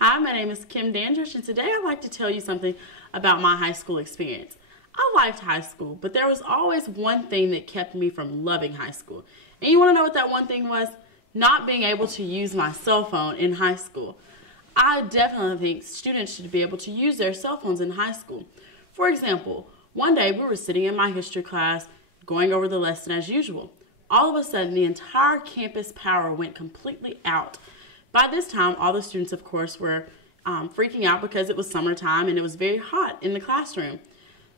Hi, my name is Kim Dandridge, and today I'd like to tell you something about my high school experience. I liked high school, but there was always one thing that kept me from loving high school. And you want to know what that one thing was? Not being able to use my cell phone in high school. I definitely think students should be able to use their cell phones in high school. For example, one day we were sitting in my history class going over the lesson as usual. All of a sudden, the entire campus power went completely out. By this time, all the students, of course, were freaking out because it was summertime and it was very hot in the classroom.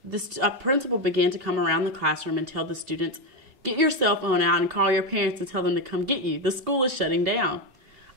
The principal began to come around the classroom and tell the students, "Get your cell phone out and call your parents and tell them to come get you. The school is shutting down."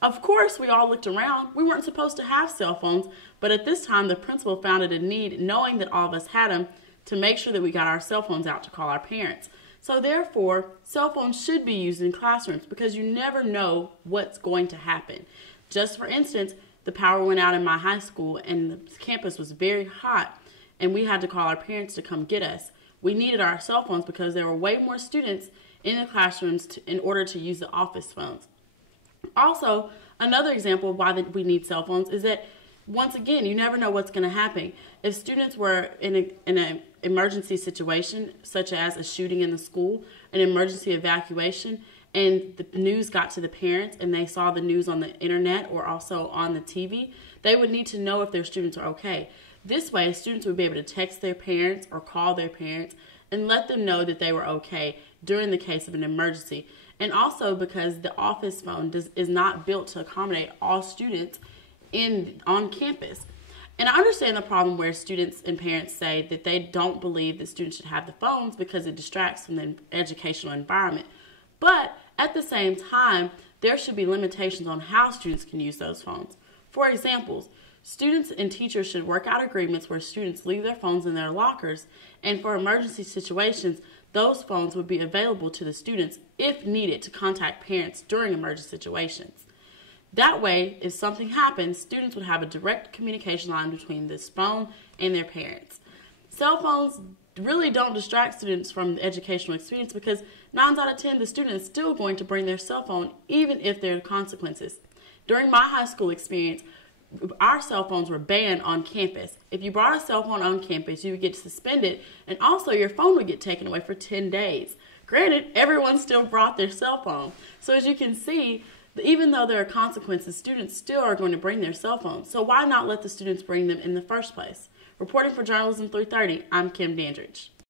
Of course, we all looked around. We weren't supposed to have cell phones, but at this time, the principal found it a need, knowing that all of us had them, to make sure that we got our cell phones out to call our parents. So therefore, cell phones should be used in classrooms because you never know what's going to happen. Just for instance, the power went out in my high school and the campus was very hot and we had to call our parents to come get us. We needed our cell phones because there were way more students in the classrooms in order to use the office phones. Also, another example of why we need cell phones is that, once again, you never know what's going to happen. If students were in an emergency situation, such as a shooting in the school, an emergency evacuation, and the news got to the parents and they saw the news on the internet or also on the TV, they would need to know if their students are okay. This way, students would be able to text their parents or call their parents and let them know that they were okay during the case of an emergency. And also because the office phone is not built to accommodate all students on campus. And I understand the problem where students and parents say that they don't believe that students should have the phones because it distracts from the educational environment. But at the same time, there should be limitations on how students can use those phones. For example, students and teachers should work out agreements where students leave their phones in their lockers, and for emergency situations, those phones would be available to the students if needed to contact parents during emergency situations. That way, if something happens, students would have a direct communication line between this phone and their parents. Cell phones really don't distract students from the educational experience because 9 out of 10, the student is still going to bring their cell phone even if there are consequences. During my high school experience, our cell phones were banned on campus. If you brought a cell phone on campus, you would get suspended, and also your phone would get taken away for 10 days. Granted, everyone still brought their cell phone. So as you can see, even though there are consequences, students still are going to bring their cell phones. So why not let the students bring them in the first place? Reporting for Journalism 330, I'm Kim Dandridge.